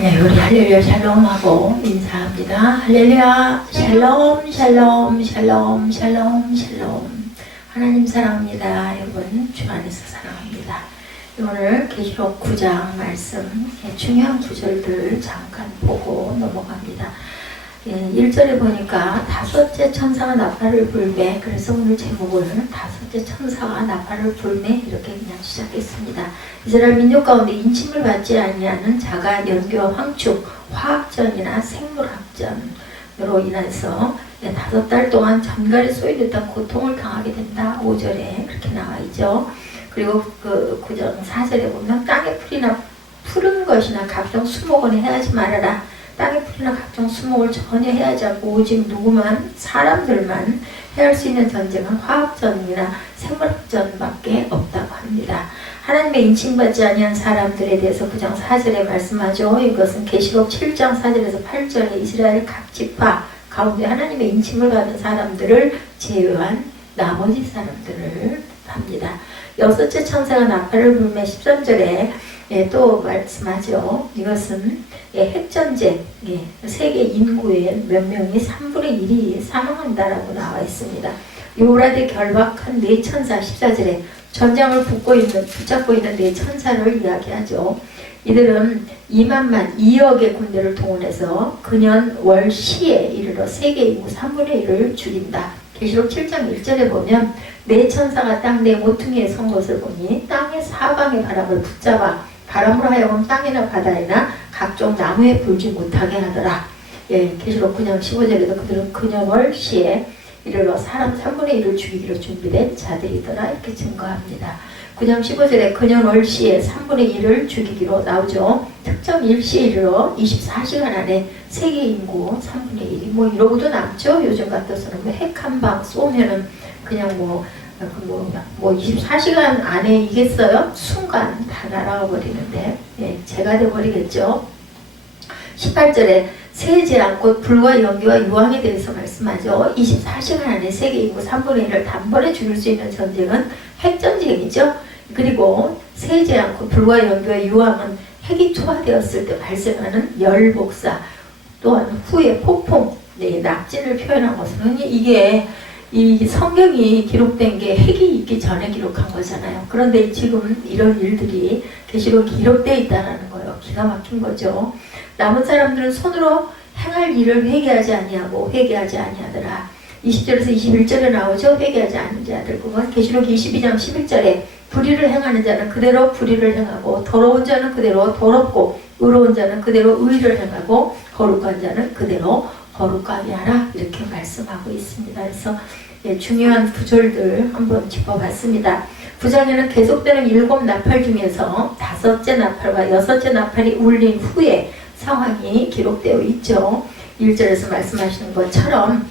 네, 우리 할렐루야 샬롬하고 인사합니다. 할렐루야 샬롬 샬롬 샬롬 샬롬 샬롬. 하나님 사랑합니다. 여러분 주 안에서 사랑합니다. 오늘 계시록 9장 말씀 중요한 구절들 잠깐 보고 넘어갑니다. 1절에 보니까 다섯째 천사가 나팔을 불매, 그래서 오늘 제목을 다섯째 천사가 나팔을 불매 이렇게 그냥 시작했습니다. 이스라엘 민족 가운데 인침을 받지 아니하는 자가 연교와 황축, 화학전이나 생물학전으로 인해서 5달 동안 전갈에 쏘이듯한 고통을 당하게 된다. 5절에 그렇게 나와 있죠. 그리고 그 9장 4절에 보면 땅의 풀이나 푸른 것이나 각종 수목은 해하지 말아라. 땅의 풀이나 각종 수목을 전혀 해하지 않고 오직 누구만 사람들만 해할 수 있는 전쟁은 화학전이나 생물학전밖에 없다고 합니다. 하나님의 인침받지 아니한 사람들에 대해서 9장 4절에 말씀하죠. 이것은 계시록 7장 4절에서 8절에 이스라엘 각 지파 가운데 하나님의 인침을 받은 사람들을 제외한 나머지 사람들을 합니다. 여섯째 천사가 나팔을 불매 13절에 또 말씀하죠. 이것은 핵전쟁, 세계 인구의 몇 명이 3분의 1이 사망한다라고 나와 있습니다. 요라데 결박한 네 천사 14절에 전장을 붙잡고 있는 네 천사를 이야기하죠. 이들은 2억의 군대를 동원해서 그년 월 시에 이르러 세계 인구 3분의 1을 죽인다. 계시록 7장 1절에 보면 네 천사가 땅 네 모퉁이에 선 것을 보니 땅의 사방의 바람을 붙잡아 바람으로 하여금 땅이나 바다에나 각종 나무에 불지 못하게 하더라. 계시록 9장 15절에도 그들은 그년 월 시에 이르러 사람 3분의 1을 죽이기로 준비된 자들이더라 이렇게 증거합니다. 9장 15절에 그년 월 시에 3분의 1을 죽이기로 나오죠. 특정 일시에 이르러 24시간 안에 세계 인구 3분의 1이 이러고도 남죠. 요즘 같아서는 핵 한 방 쏘면은 그냥 24시간 안에 이겠어요? 순간 다 날아가 버리는데 재가 돼버리겠죠. 18절에 새 재앙 곧 불과 연기와 유황에 대해서 말씀하죠. 24시간 안에 세계 인구 3분의 1을 단번에 죽일 수 있는 전쟁은 핵전쟁이죠. 그리고 새 재앙 곧 불과 연기와 유황은 핵이 투하되었을 때 발생하는 열 복사, 또한 후에 폭풍, 낙진을 표현한 것은 이게 이 성경이 기록된 게 핵이 있기 전에 기록한 거잖아요. 그런데 지금 이런 일들이 계시록에 기록되어 있다는 거예요. 기가 막힌 거죠. 남은 사람들은 손으로 행할 일을 회개하지 아니하더라. 20절에서 21절에 나오죠. 회개하지 않는 자들. 그건 계시록 22장 11절에 불의를 행하는 자는 그대로 불의를 행하고 더러운 자는 그대로 더럽고 의로운 자는 그대로 의를 행하고 거룩한 자는 그대로 거룩하게 하라 이렇게 말씀하고 있습니다. 그래서 중요한 구절들 한번 짚어봤습니다. 9장에는 계속되는 7 나팔 중에서 5째 나팔과 6째 나팔이 울린 후에 상황이 기록되어 있죠. 1절에서 말씀하시는 것처럼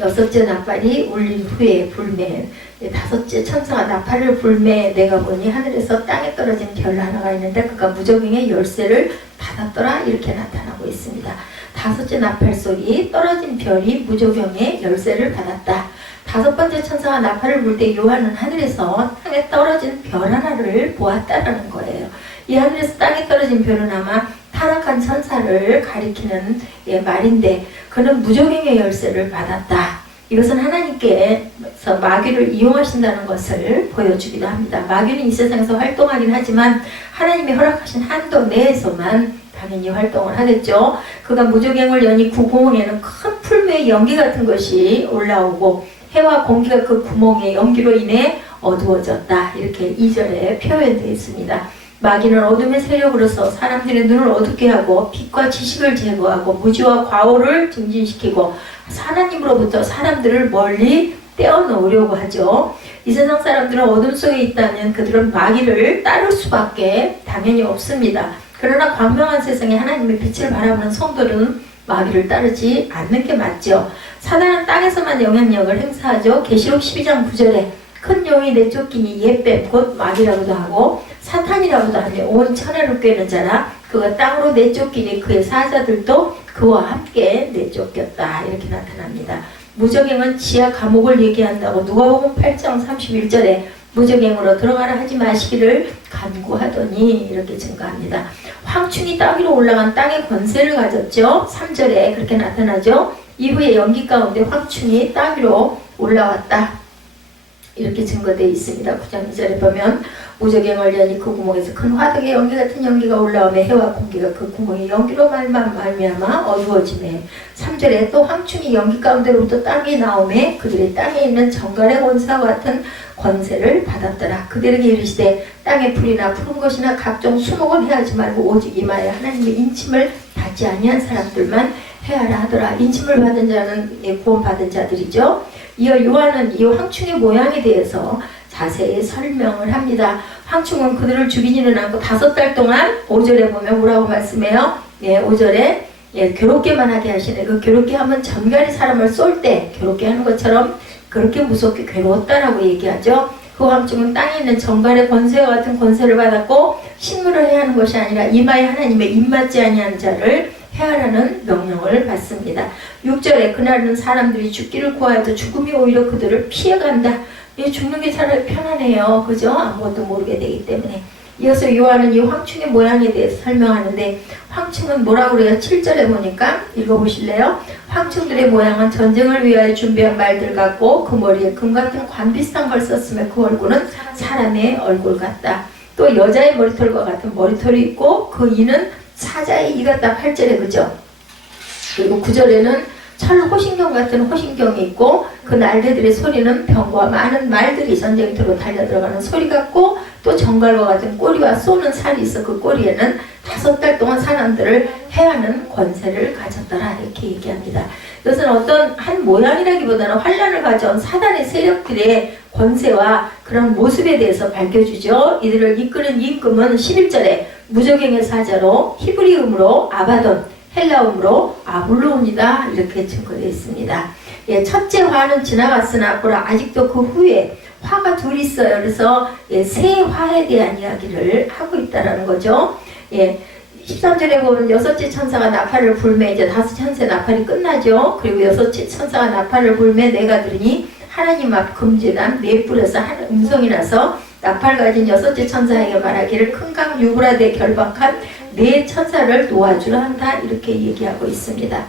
6째 나팔이 울린 후에 불매, 5째 천사가 나팔을 불매 내가 보니 하늘에서 땅에 떨어진 별 하나가 있는데 그가 무저갱의 열쇠를 받았더라 이렇게 나타나고 있습니다. 5째 나팔 소리 떨어진 별이 무저경의 열쇠를 받았다. 5번째 천사가 나팔을 불 때 요한은 하늘에서 땅에 떨어진 별 하나를 보았다라는 거예요. 이 하늘에서 땅에 떨어진 별은 아마 타락한 천사를 가리키는 말인데 그는 무저갱의 열쇠를 받았다. 이것은 하나님께서 마귀를 이용하신다는 것을 보여주기도 합니다. 마귀는 이 세상에서 활동하긴 하지만 하나님이 허락하신 한도 내에서만 당연히 활동을 하겠죠. 그가 무저갱을 여니 그 구멍에는 큰 풀매의 연기 같은 것이 올라오고 해와 공기가 그 구멍의 연기로 인해 어두워졌다. 이렇게 2절에 표현되어 있습니다. 마귀는 어둠의 세력으로서 사람들의 눈을 어둡게 하고 빛과 지식을 제거하고 무지와 과오를 증진시키고 하나님으로부터 사람들을 멀리 떼어놓으려고 하죠. 이 세상 사람들은 어둠 속에 있다면 그들은 마귀를 따를 수밖에 당연히 없습니다. 그러나 광명한 세상에 하나님의 빛을 바라보는 성도들은 마귀를 따르지 않는 게 맞죠. 사단은 땅에서만 영향력을 행사하죠. 계시록 12장 9절에 큰 용이 내쫓기니 옛뱀 곧 마귀라고도 하고 사탄이라고도 하며 온 천하를 꿰는 자라 그가 땅으로 내쫓기니 그의 사자들도 그와 함께 내쫓겼다 이렇게 나타납니다. 무저갱은 지하 감옥을 얘기한다고 누가복음 8장 31절에 무적행으로 들어가라 하지 마시기를 간구하더니 이렇게 증가합니다. 황충이 땅 위로 올라간 땅의 권세를 가졌죠. 3절에 그렇게 나타나죠. 이후에 연기 가운데 황충이 땅 위로 올라왔다. 이렇게 증거되어 있습니다. 9장 2절에 보면 무적행을 여니 그 구멍에서 큰 화덕의 연기 같은 연기가 올라오며 해와 공기가 그 구멍의 연기로 말미암아 어두워지매 3절에 또 황충이 연기 가운데로부터 땅에 나오매 그들의 땅에 있는 정갈의 권세와 같은 권세를 받았더라. 그들에게 이르시되 땅의 풀이나 푸른 것이나 각종 수목은 해하지 말고 오직 이마에 하나님의 인침을 받지 아니한 사람들만 해하라 하더라. 인침을 받은 자는 구원받은 자들이죠. 이어 요한은 이 황충의 모양에 대해서 자세히 설명을 합니다. 황충은 그들을 죽이지는 않고 5달 동안 5절에 보면 뭐라고 말씀해요? 5절에 괴롭게만 하게 하시네. 그 괴롭게 하면 전갈이 사람을 쏠 때 괴롭게 하는 것처럼 그렇게 무섭게 괴로웠다라고 얘기하죠. 그 황충은 땅에 있는 전갈의 권세와 같은 권세를 받았고 식물을 해야 하는 것이 아니라 이마에 하나님의 입맞지 아니한 자를 해하라는 명령을 받습니다. 6절에 그날은 사람들이 죽기를 구하여도 죽음이 오히려 그들을 피해간다. 죽는 게 차라리 편하네요. 그죠? 아무것도 모르게 되기 때문에. 이어서 요한은 이 황충의 모양에 대해서 설명하는데 황충은 뭐라고 그래요? 7절에 보니까 읽어보실래요? 황충들의 모양은 전쟁을 위하여 준비한 말들 같고 그 머리에 금 같은 관 비슷한 걸 썼으며 그 얼굴은 사람의 얼굴 같다. 또 여자의 머리털과 같은 머리털이 있고 그 이는 사자의 이 같다. 8절에 그죠? 그리고 9절에는 철 호신경 같은 호신경이 있고 그 날개들의 소리는 병과 많은 말들이 전쟁터로 달려들어가는 소리 같고 또 정갈과 같은 꼬리와 쏘는 살이 있어 그 꼬리에는 5달 동안 사람들을 해하는 권세를 가졌더라. 이렇게 얘기합니다. 이것은 어떤 한 모양이라기보다는 환란을 가져온 사단의 세력들의 권세와 그런 모습에 대해서 밝혀주죠. 이들을 이끄는 임금은 11절에 무적행의 사자로 히브리음으로 아바돈, 헬라음으로 아블로온이다. 이렇게 증거되어 있습니다. 첫째 화는 지나갔으나 보라 아직도 그 후에 화가 둘 있어요. 그래서 세 화에 대한 이야기를 하고 있다는 거죠. 13절에 보면 6째 천사가 나팔을 불매 이제 5천세 나팔이 끝나죠. 그리고 6째 천사가 나팔을 불매 내가 들으니 하나님 앞 금지난 네 뿔에서 한 음성이 나서 나팔 가진 6째 천사에게 말하기를 큰 강 유브라데 결박한 네 천사를 놓아주라 한다. 이렇게 얘기하고 있습니다.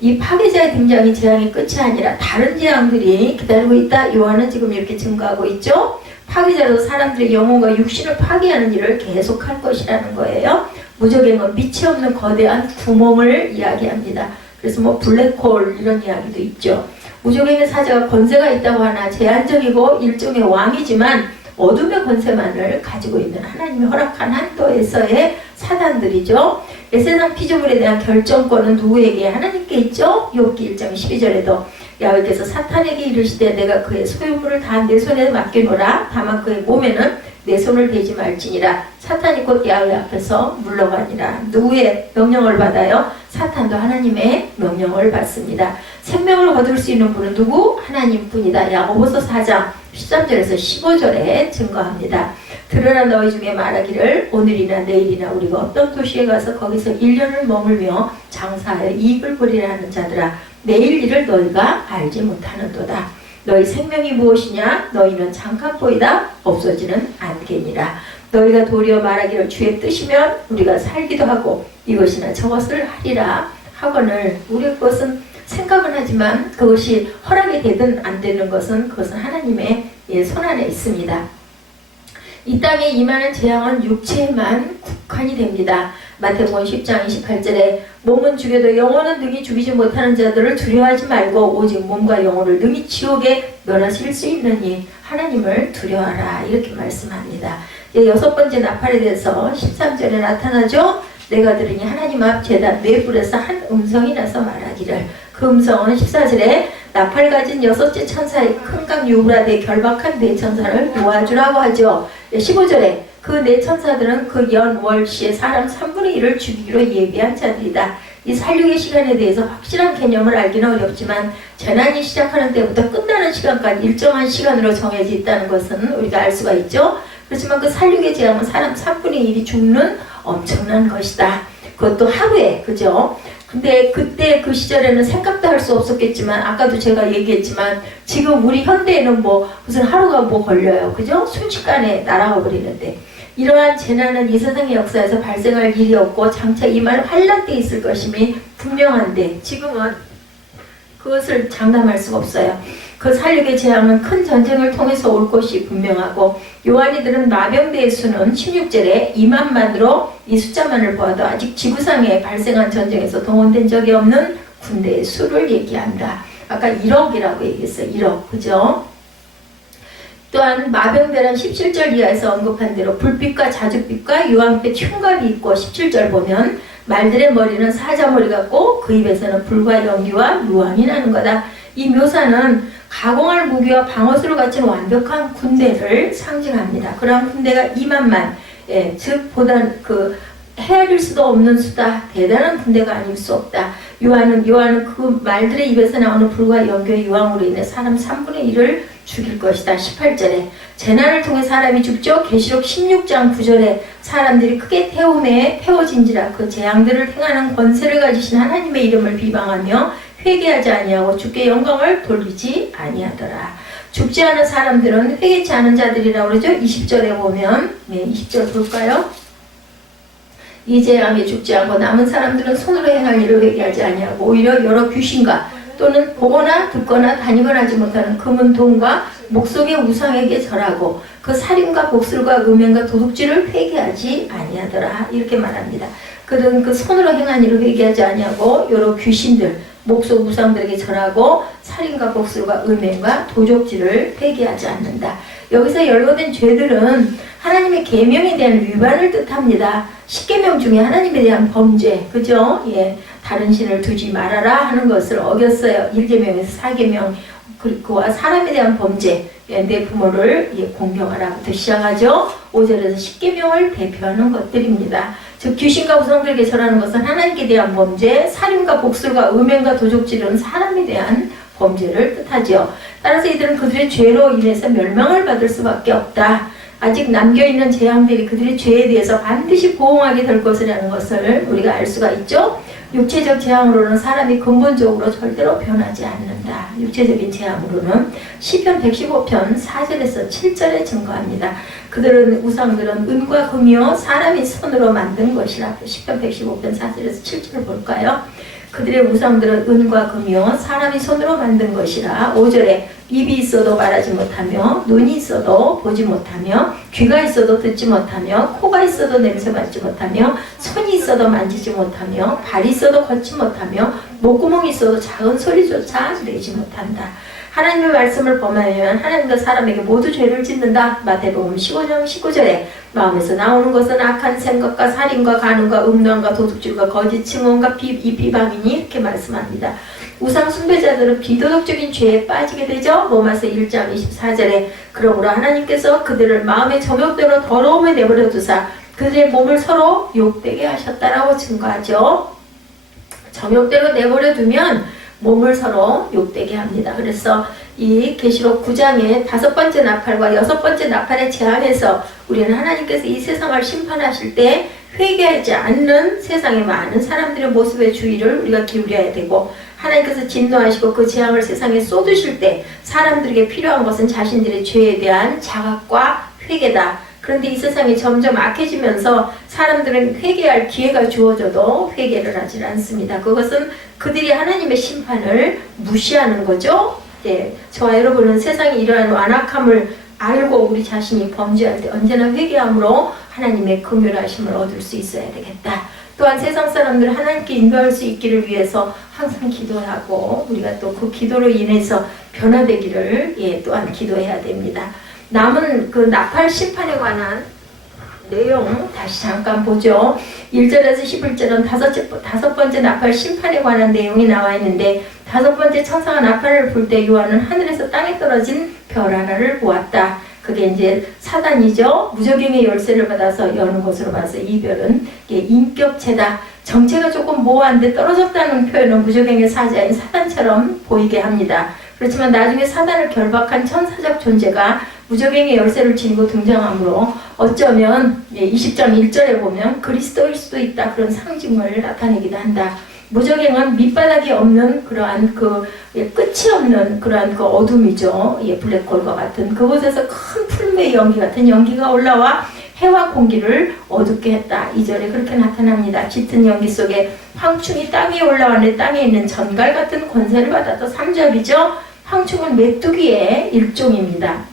이 파괴자의 등장이 재앙의 끝이 아니라 다른 재앙들이 기다리고 있다. 요한은 지금 이렇게 증거하고 있죠. 파괴자로 사람들의 영혼과 육신을 파괴하는 일을 계속할 것이라는 거예요. 무적행은 빛이 없는 거대한 구멍을 이야기합니다. 그래서 뭐 블랙홀 이런 이야기도 있죠. 무적행의 사자가 권세가 있다고 하나 제한적이고 일종의 왕이지만 어둠의 권세만을 가지고 있는 하나님이 허락한 한도에서의 사단들이죠. 세상 피조물에 대한 결정권은 누구에게? 하나님께 있죠. 욥기 1장 12절에도 야훼께서 사탄에게 이르시되 내가 그의 소유물을 다 내 손에 맡기노라. 다만 그의 몸에는 내 손을 대지 말지니라. 사탄이 곧 야훼 앞에서 물러가니라. 누구의 명령을 받아요? 사탄도 하나님의 명령을 받습니다. 생명을 거둘 수 있는 분은 누구? 하나님뿐이다. 야고보서 4장 13절에서 15절에 증거합니다. 들으라 너희 중에 말하기를 오늘이나 내일이나 우리가 어떤 도시에 가서 거기서 1년을 머물며 장사하여 이익을 보리라 하는 자들아 내일 일을 너희가 알지 못하는도다. 너희 생명이 무엇이냐? 너희는 잠깐 보이다 없어지는 않겠니라. 너희가 도리어 말하기를 주의 뜻이면 우리가 살기도 하고 이것이나 저것을 하리라 하거늘 우리 것은 생각은 하지만 그것이 허락이 되든 안 되는 것은 그것은 하나님의 손안에 있습니다. 이 땅에 임하는 재앙은 육체에만 국한이 됩니다. 마태복음 10장 28절에 몸은 죽여도 영혼은 능히 죽이지 못하는 자들을 두려워하지 말고 오직 몸과 영혼을 능히 지옥에 멸하실 수 있느니 하나님을 두려워하라 이렇게 말씀합니다. 6번째 나팔에 대해서 13절에 나타나죠. 내가 들으니 하나님 앞 제단 네 뿔에서 한 음성이 나서 말하기를 그 음성은 14절에 나팔 가진 6째 천사의 큰 강 유브라데 결박한 네 천사를 놓아주라고 하죠. 15절에 그 네 천사들은 그 연월시에 사람 3분의 1을 죽이기로 예비한 자들이다. 이 살육의 시간에 대해서 확실한 개념을 알기는 어렵지만 재난이 시작하는 때부터 끝나는 시간까지 일정한 시간으로 정해져 있다는 것은 우리가 알 수가 있죠. 그렇지만 그 살육의 재앙은 사람 3분의 1이 죽는 엄청난 것이다. 그것도 하루에 그죠? 근데 그때 그 시절에는 생각도 할 수 없었겠지만 아까도 제가 얘기했지만 지금 우리 현대에는 뭐 무슨 하루가 뭐 걸려요. 그죠? 순식간에 날아가 버리는데 이러한 재난은 이 세상의 역사에서 발생할 일이 없고 장차 이만 환란 때 있을 것임이 분명한데 지금은 그것을 장담할 수가 없어요. 그 살육의 재앙은 큰 전쟁을 통해서 올 것이 분명하고 요한이 들은 마병대의 수는 16절에 2만만으로 이 숫자만을 보아도 아직 지구상에 발생한 전쟁에서 동원된 적이 없는 군대의 수를 얘기한다. 아까 1억이라고 얘기했어요. 1억. 그죠? 또한 마병대란 17절 이하에서 언급한 대로 불빛과 자줏빛과 유황빛 흉갑이 있고 17절 보면 말들의 머리는 사자머리 같고 그 입에서는 불과 연기와 유황이 나는 거다. 이 묘사는 가공할 무기와 방어수를 갖춘 완벽한 군대를 상징합니다. 그러한 군대가 2만만, 즉 보단 헤아릴 수도 없는 수다. 대단한 군대가 아닐 수 없다. 요한은 그 말들의 입에서 나오는 불과 연기와 유황으로 인해 사람 3분의 1을 죽일 것이다. 18절에 재난을 통해 사람이 죽죠. 계시록 16장 9절에 사람들이 크게 태움에 태워진지라 그 재앙들을 행하는 권세를 가지신 하나님의 이름을 비방하며 회개하지 아니하고 주께 영광을 돌리지 아니하더라. 죽지 않은 사람들은 회개치 않은 자들이라고 그러죠. 20절에 보면 20절 볼까요? 이 재앙에 죽지 않고 남은 사람들은 손으로 행할 일을 회개하지 아니하고 오히려 여러 귀신과 또는 보거나 듣거나 다니거나 하지 못하는 금은 돈과 목속의 우상에게 절하고 그 살인과 복술과 음행과 도둑질을 회개하지 아니하더라. 이렇게 말합니다. 그들은 그 손으로 행한 일을 회개하지 아니하고 여러 귀신들, 목속 우상들에게 절하고 살인과 복술과 음행과 도적질을 회개하지 않는다. 여기서 연로된 죄들은 하나님의 계명에 대한 위반을 뜻합니다. 10계명 중에 하나님에 대한 범죄, 그죠? 다른 신을 두지 말아라 하는 것을 어겼어요. 1계명에서 4계명, 그와 사람에 대한 범죄, 내 부모를 공경하라부터 시작하죠. 5절에서 10계명을 대표하는 것들입니다. 즉 귀신과 우상들에게 절하는 것은 하나님께 대한 범죄, 살인과 복술과 음행과 도적질은 사람에 대한 범죄를 뜻하죠. 따라서 이들은 그들의 죄로 인해서 멸망을 받을 수밖에 없다. 아직 남겨있는 재앙들이 그들의 죄에 대해서 반드시 보응하게 될 것이라는 것을 우리가 알 수가 있죠. 육체적 재앙으로는 사람이 근본적으로 절대로 변하지 않는다. 육체적인 재앙으로는 시편 115편 4절에서 7절에 증거합니다. 우상들은 은과 금이요 사람이 손으로 만든 것이라. 시편 115편 4절에서 7절을 볼까요? 그들의 우상들은 은과 금이요 사람이 손으로 만든 것이라. 5절에 입이 있어도 말하지 못하며 눈이 있어도 보지 못하며 귀가 있어도 듣지 못하며 코가 있어도 냄새 맡지 못하며 손이 있어도 만지지 못하며 발이 있어도 걷지 못하며 목구멍이 있어도 작은 소리조차 내지 못한다. 하나님의 말씀을 범하면 하나님과 사람에게 모두 죄를 짓는다. 마태복음 15장 19절에 마음에서 나오는 것은 악한 생각과 살인과 간음과 음란과 도둑질과 거짓 증언과 비방이니 이렇게 말씀합니다. 우상 숭배자들은 비도덕적인 죄에 빠지게 되죠. 로마서 1장 24절에 그러므로 하나님께서 그들을 마음의 정욕대로 더러움에 내버려 두사 그들의 몸을 서로 욕되게 하셨다라고 증거하죠. 정욕대로 내버려 두면 몸을 서로 욕되게 합니다. 그래서 이 계시록 9장의 5번째 나팔과 6번째 나팔의 재앙에서 우리는 하나님께서 이 세상을 심판하실 때 회개하지 않는 세상의 많은 사람들의 모습에 주의를 우리가 기울여야 되고 하나님께서 진노하시고 그 재앙을 세상에 쏟으실 때 사람들에게 필요한 것은 자신들의 죄에 대한 자각과 회개다. 그런데 이 세상이 점점 악해지면서 사람들은 회개할 기회가 주어져도 회개를 하지 않습니다. 그것은 그들이 하나님의 심판을 무시하는 거죠. 저와 여러분은 세상이 이러한 완악함을 알고 우리 자신이 범죄할 때 언제나 회개함으로 하나님의 긍휼하심을 얻을 수 있어야 되겠다. 또한 세상 사람들 하나님께 인도할 수 있기를 위해서 항상 기도하고 우리가 또 그 기도로 인해서 변화되기를 또한 기도해야 됩니다. 남은 그 나팔 심판에 관한 내용 다시 잠깐 보죠. 1절에서 11절은 다섯 번째 나팔 심판에 관한 내용이 나와 있는데 5번째 천사가 나팔을 불 때 요한은 하늘에서 땅에 떨어진 별 하나를 보았다. 그게 이제 사단이죠. 무저갱의 열쇠를 받아서 여는 것으로 봐서 이 별은 인격체다. 정체가 조금 모호한데 떨어졌다는 표현은 무저갱의 사자인 사단처럼 보이게 합니다. 그렇지만 나중에 사단을 결박한 천사적 존재가 무저갱의 열쇠를 지니고 등장하므로 어쩌면 20장 1절에 보면 그리스도일 수도 있다. 그런 상징을 나타내기도 한다. 무적행은 밑바닥이 없는 그러한 끝이 없는 그러한 어둠이죠. 블랙홀과 같은 그곳에서 큰 풀무의 연기 같은 연기가 올라와 해와 공기를 어둡게 했다. 2절에 그렇게 나타납니다. 짙은 연기 속에 황충이 땅 위에 올라왔는데 땅에 있는 전갈 같은 권세를 받았다. 3절이죠. 황충은 메뚜기의 일종입니다.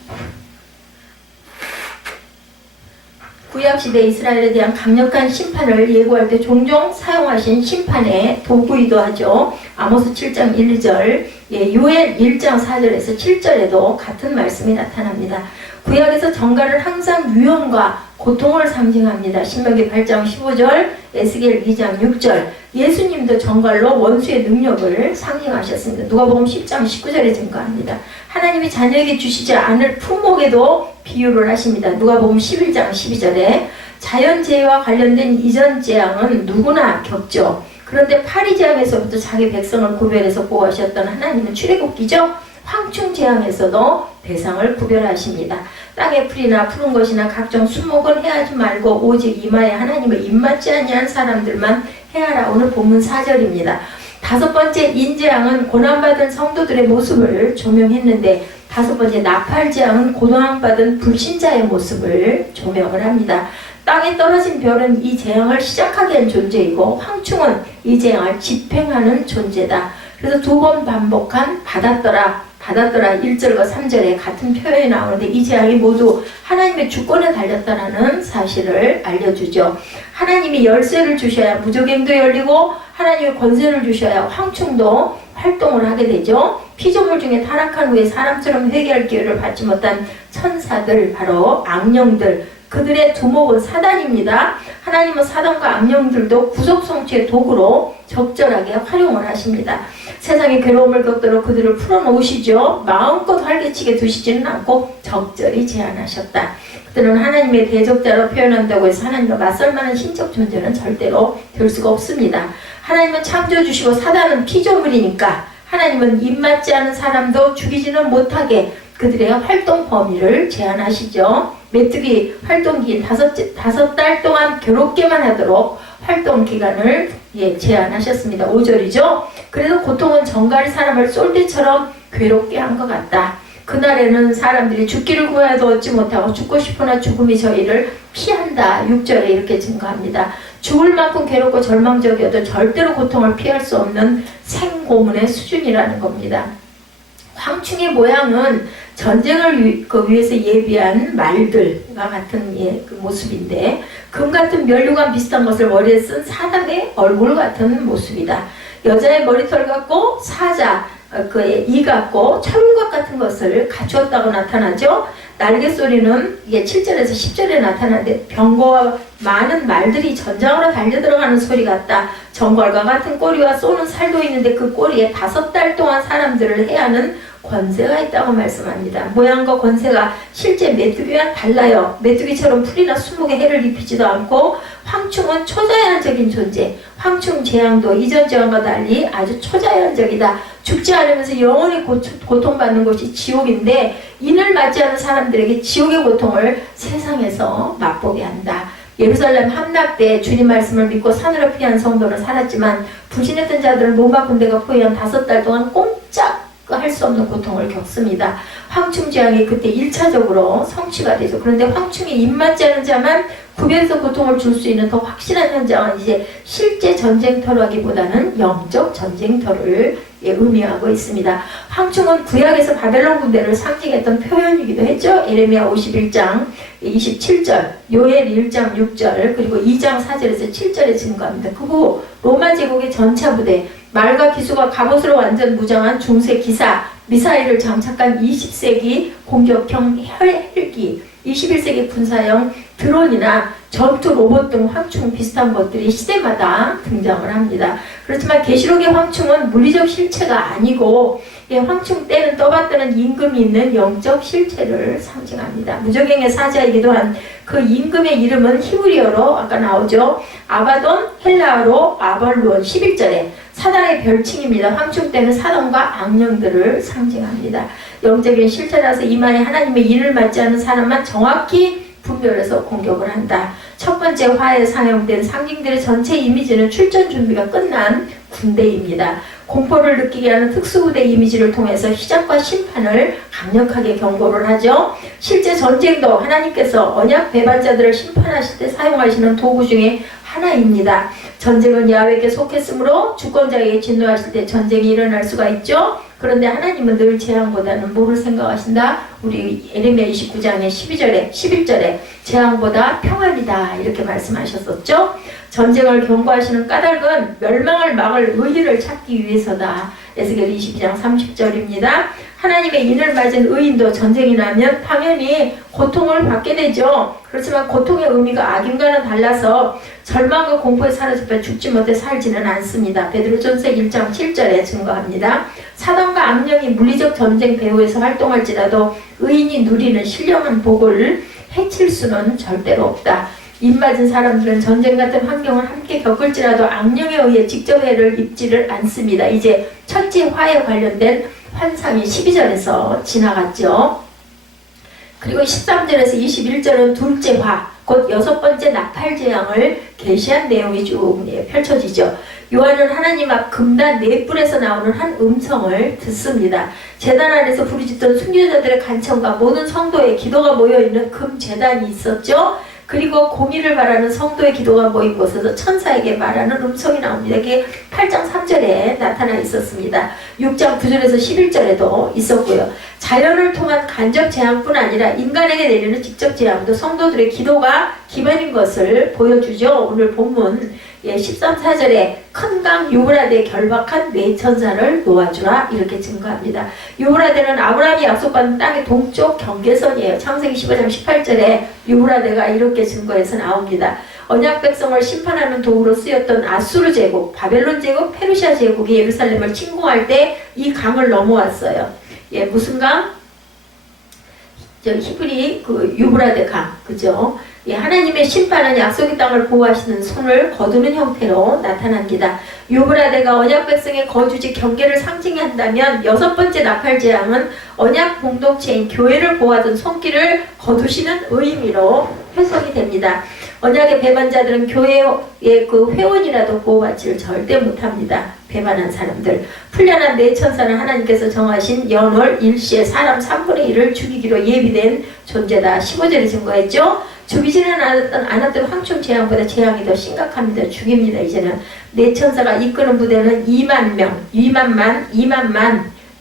구약시대 이스라엘에 대한 강력한 심판을 예고할 때 종종 사용하신 심판의 도구이기도 하죠. 아모스 7장 1, 2절, 요엘 1장 4절에서 7절에도 같은 말씀이 나타납니다. 구약에서 정갈은 항상 유형과 고통을 상징합니다. 신명기 8장 15절, 에스겔 2장 6절, 예수님도 정갈로 원수의 능력을 상징하셨습니다. 누가복음 10장 19절에 증거합니다. 하나님이 자녀에게 주시지 않을 품목에도 비유를 하십니다. 누가복음 11장 12절에 자연재해와 관련된 이전 재앙은 누구나 겪죠. 그런데 파리재앙에서부터 자기 백성을 구별해서 보호하셨던 하나님은 출애굽기죠. 황충재앙에서도 대상을 구별하십니다. 땅의 풀이나 푸른 것이나 각종 수목은 해하지 말고 오직 이마에 하나님을 입맞지 아니한 사람들만 해하라. 오늘 본문 4절입니다. 다섯 번째 인재앙은 고난받은 성도들의 모습을 조명했는데 다섯 번째 나팔재앙은 고난받은 불신자의 모습을 조명을 합니다. 땅에 떨어진 별은 이 재앙을 시작하게 한 존재이고 황충은 이 재앙을 집행하는 존재다. 그래서 두 번 반복한 받았더라 1절과 3절에 같은 표현이 나오는데 이 재앙이 모두 하나님의 주권에 달렸다는 사실을 알려주죠. 하나님이 열쇠를 주셔야 무적행도 열리고 하나님의 권세를 주셔야 황충도 활동을 하게 되죠. 피조물 중에 타락한 후에 사람처럼 회개할 기회를 받지 못한 천사들, 바로 악령들, 그들의 두목은 사단입니다. 하나님은 사단과 악령들도 구속 성취의 도구로 적절하게 활용을 하십니다. 세상의 괴로움을 겪도록 그들을 풀어놓으시죠. 마음껏 활개치게 두시지는 않고 적절히 제한하셨다. 그들은 하나님의 대적자로 표현한다고 해서 하나님과 맞설만한 신적 존재는 절대로 될 수가 없습니다. 하나님은 창조주시고 사단은 피조물이니까 하나님은 입맞지 않은 사람도 죽이지는 못하게 그들의 활동 범위를 제한하시죠. 메뚜기 활동기인 다섯 달 동안 괴롭게만 하도록 활동 기간을 제한하셨습니다. 5절이죠. 그래서 고통은 정갈이 사람을 쏠대처럼 괴롭게 한 것 같다. 그날에는 사람들이 죽기를 구하여도 얻지 못하고 죽고 싶으나 죽음이 저희를 피한다. 6절에 이렇게 증거합니다. 죽을 만큼 괴롭고 절망적이어도 절대로 고통을 피할 수 없는 생고문의 수준이라는 겁니다. 황충의 모양은 전쟁을 위해서 예비한 말들과 같은 그 모습인데 금 같은 면류관 비슷한 것을 머리에 쓴 사람의 얼굴 같은 모습이다. 여자의 머리털 같고 사자 그의 이 같고 철문각 같은 것을 갖추었다고 나타나죠. 날개 소리는 이게 7절에서 10절에 나타나는데 병거와 많은 말들이 전장으로 달려들어가는 소리 같다. 정갈과 같은 꼬리와 쏘는 살도 있는데 그 꼬리에 5달 동안 사람들을 해하는 권세가 있다고 말씀합니다. 모양과 권세가 실제 메뚜기와 달라요. 메뚜기처럼 풀이나 수목에 해를 입히지도 않고 황충은 초자연적인 존재. 황충 재앙도 이전 재앙과 달리 아주 초자연적이다. 죽지 않으면서 영원히 고통받는 것이 지옥인데 인을 맞지 않은 사람들에게 지옥의 고통을 세상에서 맛보게 한다. 예루살렘 함락 때 주님 말씀을 믿고 산으로 피한 성도는 살았지만 불신했던 자들은 로마 군대가 포위한 5달 동안 꼼짝 할 수 없는 고통을 겪습니다. 황충 재앙이 그때 1차적으로 성취가 되죠. 그런데 황충이 입맞지 않은 자만 구별해서 고통을 줄 수 있는 더 확실한 현장은 이제 실제 전쟁터라기보다는 영적 전쟁터를 의미하고 있습니다. 황충은 구약에서 바벨론 군대를 상징했던 표현이기도 했죠. 에레미야 51장 27절, 요엘 1장 6절, 그리고 2장 4절에서 7절에 증거합니다. 그 후 로마 제국의 전차 부대, 말과 기수가 갑옷으로 완전 무장한 중세 기사, 미사일을 장착한 20세기 공격형 헬기, 21세기 군사형 드론이나 전투 로봇 등 황충 비슷한 것들이 시대마다 등장을 합니다. 그렇지만 계시록의 황충은 물리적 실체가 아니고 황충 때는 떠받드는 임금이 있는 영적 실체를 상징합니다. 무적행의 사자이기도 한 그 임금의 이름은 히브리어로 아까 나오죠. 아바돈, 헬라어로 아발루온. 11절에 사단의 별칭입니다. 황충 때는 사단과 악령들을 상징합니다. 영적인 실체라서 이마에 하나님의 인을 맞지 않은 사람만 정확히 분별해서 공격을 한다. 첫 번째 화에 사용된 상징들의 전체 이미지는 출전 준비가 끝난 군대입니다. 공포를 느끼게 하는 특수부대 이미지를 통해서 희작과 심판을 강력하게 경고를 하죠. 실제 전쟁도 하나님께서 언약 배반자들을 심판하실 때 사용하시는 도구 중에 하나입니다. 전쟁은 야훼께 속했으므로 주권자에게 진노하실 때 전쟁이 일어날 수가 있죠. 그런데 하나님은 늘 재앙보다는 뭐를 생각하신다? 우리 예레미야 29장의 11절에 재앙보다 평안이다 이렇게 말씀하셨었죠. 전쟁을 경고하시는 까닭은 멸망을 막을 의인을 찾기 위해서다. 에스겔 22장 30절입니다. 하나님의 인을 맞은 의인도 전쟁이 나면 당연히 고통을 받게 되죠. 그렇지만 고통의 의미가 악인과는 달라서 절망과 공포에 사로잡혀 죽지 못해 살지는 않습니다. 베드로전서 1장 7절에 증거합니다. 사단과 악령이 물리적 전쟁 배후에서 활동할지라도 의인이 누리는 신령한 복을 해칠 수는 절대로 없다. 입맞은 사람들은 전쟁 같은 환경을 함께 겪을지라도 악령에 의해 직접 해를 입지를 않습니다. 이제 첫째 화에 관련된 환상이 12절에서 지나갔죠. 그리고 13절에서 21절은 둘째 화, 곧 여섯 번째 나팔 재앙을 계시한 내용이 쭉 펼쳐지죠. 요한은 하나님 앞 금단 네 뿔에서 나오는 한 음성을 듣습니다. 제단 안에서 부르짖던 순교자들의 간청과 모든 성도의 기도가 모여있는 금제단이 있었죠. 그리고 공의를 바라는 성도의 기도가 모인 곳에서 천사에게 말하는 음성이 나옵니다. 이게 8장 3절에 나타나 있었습니다. 6장 9절에서 11절에도 있었고요. 자연을 통한 간접 재앙뿐 아니라 인간에게 내리는 직접 재앙도 성도들의 기도가 기반인 것을 보여주죠. 오늘 본문 13, 4절에 큰 강 유브라데에 결박한 네 천사를 놓아주라 이렇게 증거합니다. 유브라데는 아브라함이 약속받은 땅의 동쪽 경계선이에요. 창세기 15장 18절에 유브라데가 이렇게 증거해서 나옵니다. 언약 백성을 심판하는 도구로 쓰였던 아수르 제국, 바벨론 제국, 페르시아 제국이 예루살렘을 침공할 때 이 강을 넘어왔어요. 무슨 강? 히브리 유브라데 강, 그죠? 하나님의 심판은 약속의 땅을 보호하시는 손을 거두는 형태로 나타납니다. 유브라데가 언약 백성의 거주지 경계를 상징한다면 여섯 번째 나팔 재앙은 언약 공동체인 교회를 보호하던 손길을 거두시는 의미로 해석이 됩니다. 언약의 배반자들은 교회의 그 회원이라도 보호받지를 절대 못합니다. 배반한 사람들. 풀려난 네 천사는 하나님께서 정하신 연월 일시에 사람 3분의 1을 죽이기로 예비된 존재다. 15절에 증거했죠. 죽이지는 않았던 황충 재앙보다 재앙이 더 심각합니다. 죽입니다. 이제는 네 천사가 이끄는 부대는 2만 명,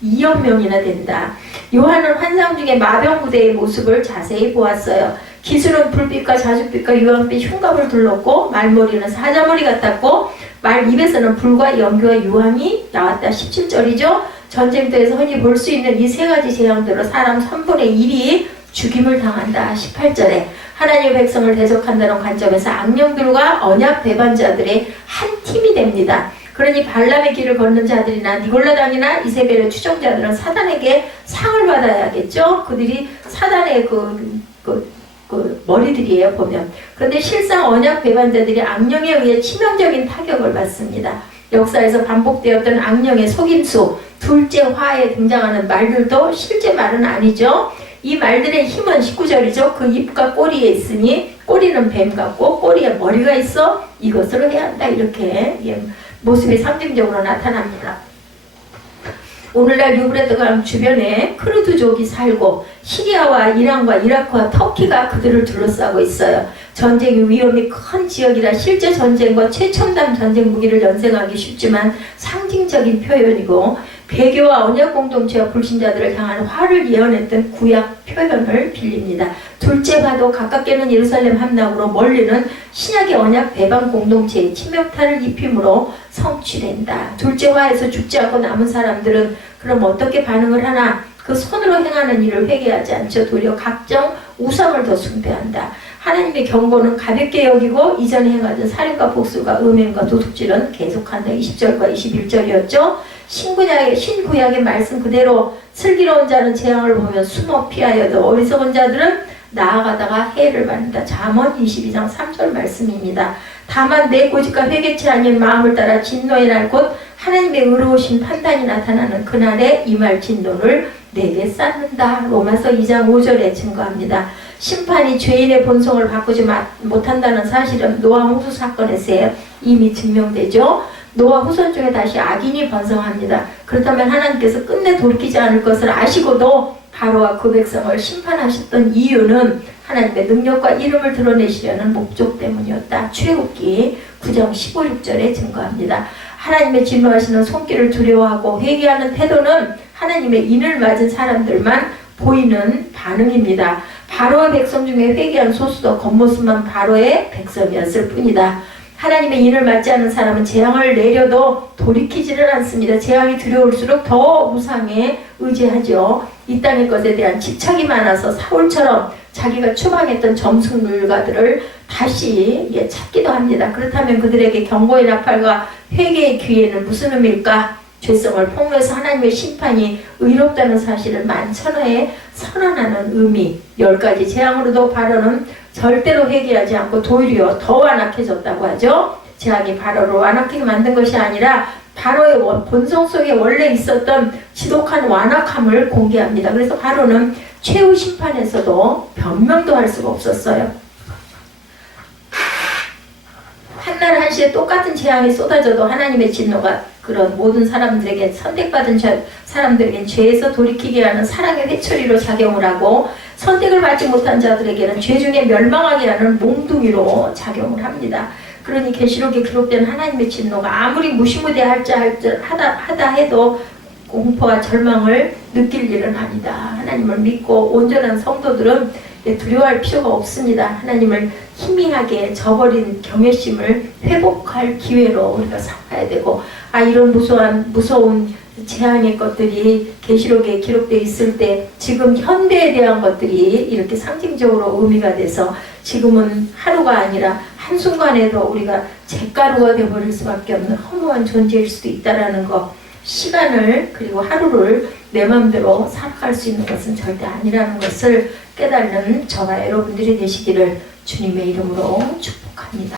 2억 명이나 된다. 요한은 환상 중에 마병 부대의 모습을 자세히 보았어요. 기술은 불빛과 자줏빛과 유황빛 흉갑을 둘렀고 말머리는 사자머리 같았고 말 입에서는 불과 연기와 유황이 나왔다. 17절이죠. 전쟁터에서 흔히 볼 수 있는 이 세 가지 재앙들로 사람 3분의 1이 죽임을 당한다. 18절에 하나님의 백성을 대적한다는 관점에서 악령들과 언약 배반자들의 한 팀이 됩니다. 그러니 발람의 길을 걷는 자들이나 니골라당이나 이세벨의 추종자들은 사단에게 상을 받아야겠죠. 그들이 사단의 머리들이에요, 보면. 그런데 실상 언약 배반자들이 악령에 의해 치명적인 타격을 받습니다. 역사에서 반복되었던 악령의 속임수, 둘째 화에 등장하는 말들도 실제 말은 아니죠. 이 말들의 힘은 19절이죠. 그 입과 꼬리에 있으니 꼬리는 뱀 같고 꼬리에 머리가 있어 이것으로 해야 한다. 이렇게 모습이 상징적으로 나타납니다. 오늘날 유브라데 강 주변에 크루드족이 살고 시리아와 이란과 이라크와 터키가 그들을 둘러싸고 있어요. 전쟁의 위험이 큰 지역이라 실제 전쟁과 최첨단 전쟁 무기를 연상하기 쉽지만 상징적인 표현이고 배교와 언약 공동체와 불신자들을 향한 화를 예언했던 구약 표현을 빌립니다. 둘째 화도 가깝게는 예루살렘 함락으로 멀리는 신약의 언약 배반 공동체의 치명타를 입힘으로 성취된다. 둘째 화에서 죽지 않고 남은 사람들은 그럼 어떻게 반응을 하나? 그 손으로 행하는 일을 회개하지 않죠. 도리어 각종 우상을 더 숭배한다. 하나님의 경고는 가볍게 여기고 이전에 행하던 살인과 복수가 음행과 도둑질은 계속한다. 20절과 21절이었죠. 신구약의 말씀 그대로 슬기로운 자는 재앙을 보면 숨어 피하여도 어리석은 자들은 나아가다가 해를 받는다. 잠언 22장 3절 말씀입니다. 다만 내 고집과 회개치 아닌 마음을 따라 진노의 날 곧 하나님의 의로우신 판단이 나타나는 그날에 이 말 진노를 내게 쌓는다. 로마서 2장 5절에 증거합니다. 심판이 죄인의 본성을 바꾸지 못한다는 사실은 노아 홍수 사건에서 이미 증명되죠. 노아 후손 중에 다시 악인이 번성합니다. 그렇다면 하나님께서 끝내 돌이키지 않을 것을 아시고도 바로와 그 백성을 심판하셨던 이유는 하나님의 능력과 이름을 드러내시려는 목적 때문이었다. 출애굽기 9장 15, 16절에 증거합니다. 하나님의 진노하시는 손길을 두려워하고 회개하는 태도는 하나님의 인을 맞은 사람들만 보이는 반응입니다. 바로의 백성 중에 회개한 소수도 겉모습만 바로의 백성이었을 뿐이다. 하나님의 인을 맞지 않는 사람은 재앙을 내려도 돌이키지를 않습니다. 재앙이 두려울수록 더 우상에 의지하죠. 이 땅의 것에 대한 집착이 많아서 사울처럼 자기가 추방했던 점숙물가들을 다시 찾기도 합니다. 그렇다면 그들에게 경고의 나팔과 회개의 기회는 무슨 의미일까? 죄성을 폭로해서 하나님의 심판이 의롭다는 사실을 만천하에 선언하는 의미. 10가지 재앙으로도 바로는 절대로 회개하지 않고 도리어 더 완악해졌다고 하죠. 재앙이 바로를 완악하게 만든 것이 아니라 바로의 본성 속에 원래 있었던 지독한 완악함을 공개합니다. 그래서 바로는 최후 심판에서도 변명도 할 수가 없었어요. 한날 한시에 똑같은 재앙이 쏟아져도 하나님의 진노가 그런 모든 사람들에게 선택받은 사람들에겐 죄에서 돌이키게 하는 사랑의 회초리로 작용을 하고 선택을 받지 못한 자들에게는 죄 중에 멸망하게 하는 몽둥이로 작용을 합니다. 그러니 계시록에 기록된 하나님의 진노가 아무리 무시무대하다 해도 공포와 절망을 느낄 일은 아니다. 하나님을 믿고 온전한 성도들은 두려워할 필요가 없습니다. 하나님을 희미하게 저버린 경외심을 회복할 기회로 우리가 삼아야 되고, 이런 무서운 재앙의 것들이 계시록에 기록되어 있을 때 지금 현대에 대한 것들이 이렇게 상징적으로 의미가 돼서 지금은 하루가 아니라 한순간에도 우리가 잿가루가 되어버릴 수밖에 없는 허무한 존재일 수도 있다라는 것, 시간을 그리고 하루를 내 마음대로 살아갈 수 있는 것은 절대 아니라는 것을 깨닫는 저와 여러분들이 되시기를 주님의 이름으로 축복합니다.